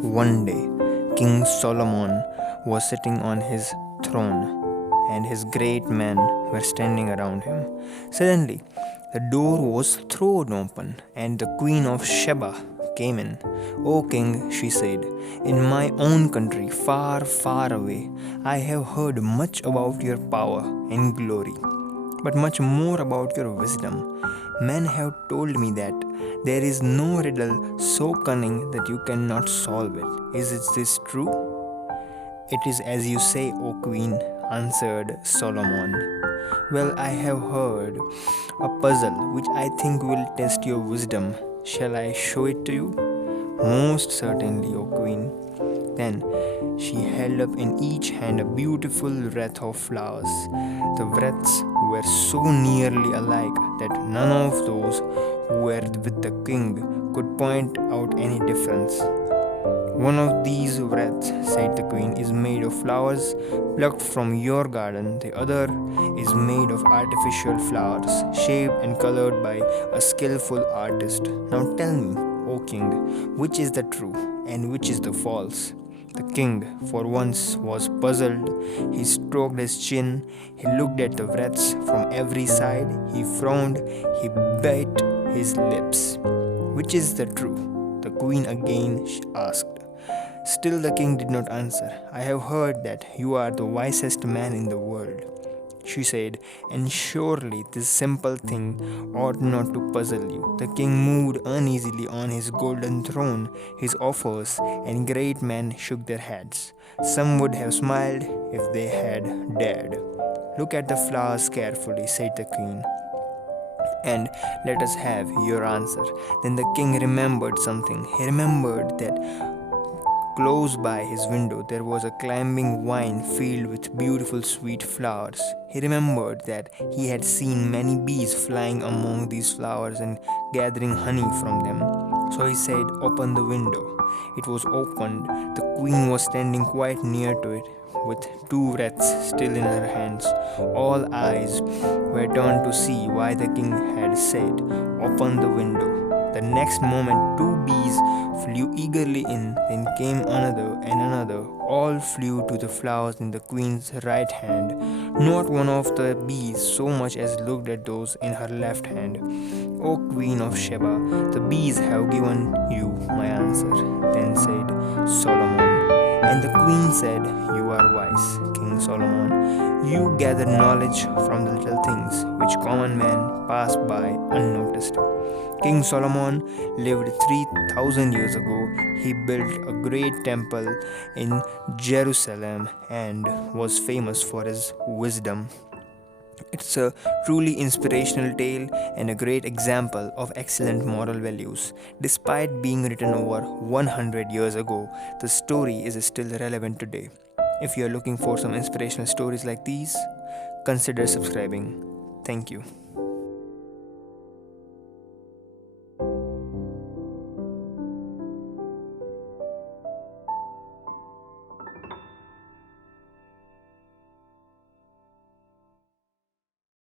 One day, King Solomon was sitting on his throne, and his great men were standing around him. Suddenly, the door was thrown open, and the Queen of Sheba came in. O king, she said, in my own country, far, far away, I have heard much about your power and glory, but much more about your wisdom. Men have told me that there is no riddle so cunning that you cannot solve it. Is this true? It is as you say, O queen, answered Solomon. Well, I have heard a puzzle which I think will test your wisdom. Shall I show it to you? Most certainly, O queen. Then she held up in each hand a beautiful wreath of flowers. The wreaths were so nearly alike that none of those who were with the king could point out any difference. One of these wreaths, said the queen, is made of flowers plucked from your garden. The other is made of artificial flowers, shaped and colored by a skillful artist. Now tell me, O king, which is the true and which is the false? The king, for once, was puzzled. He stroked his chin. He looked at the wreaths from every side. He frowned. He bit his lips. Which is the true? The queen again asked. Still the king did not answer. I have heard that you are the wisest man in the world, she said, and surely this simple thing ought not to puzzle you. The king moved uneasily on his golden throne. His offers and great men shook their heads. Some would have smiled if they had dared. Look at the flowers carefully, said the queen, and let us have your answer. Then the king remembered something. He remembered that close by his window there was a climbing vine filled with beautiful sweet flowers. He remembered that he had seen many bees flying among these flowers and gathering honey from them. So he said, open the window. It was opened. The queen was standing quite near to it, with two wreaths still in her hands. All eyes were turned to see why the king had said, open the window. The next moment, two bees flew eagerly in, then came another and another. All flew to the flowers in the queen's right hand. Not one of the bees so much as looked at those in her left hand. O queen of Sheba, the bees have given you my answer, then said Solomon. And the queen said, you are wise, King Solomon. You gather knowledge from the little things which common men pass by unnoticed. King Solomon lived 3,000 years ago. He built a great temple in Jerusalem and was famous for his wisdom. It's a truly inspirational tale and a great example of excellent moral values. Despite being written over 100 years ago, the story is still relevant today. If you are looking for some inspirational stories like these, consider subscribing. Thank you.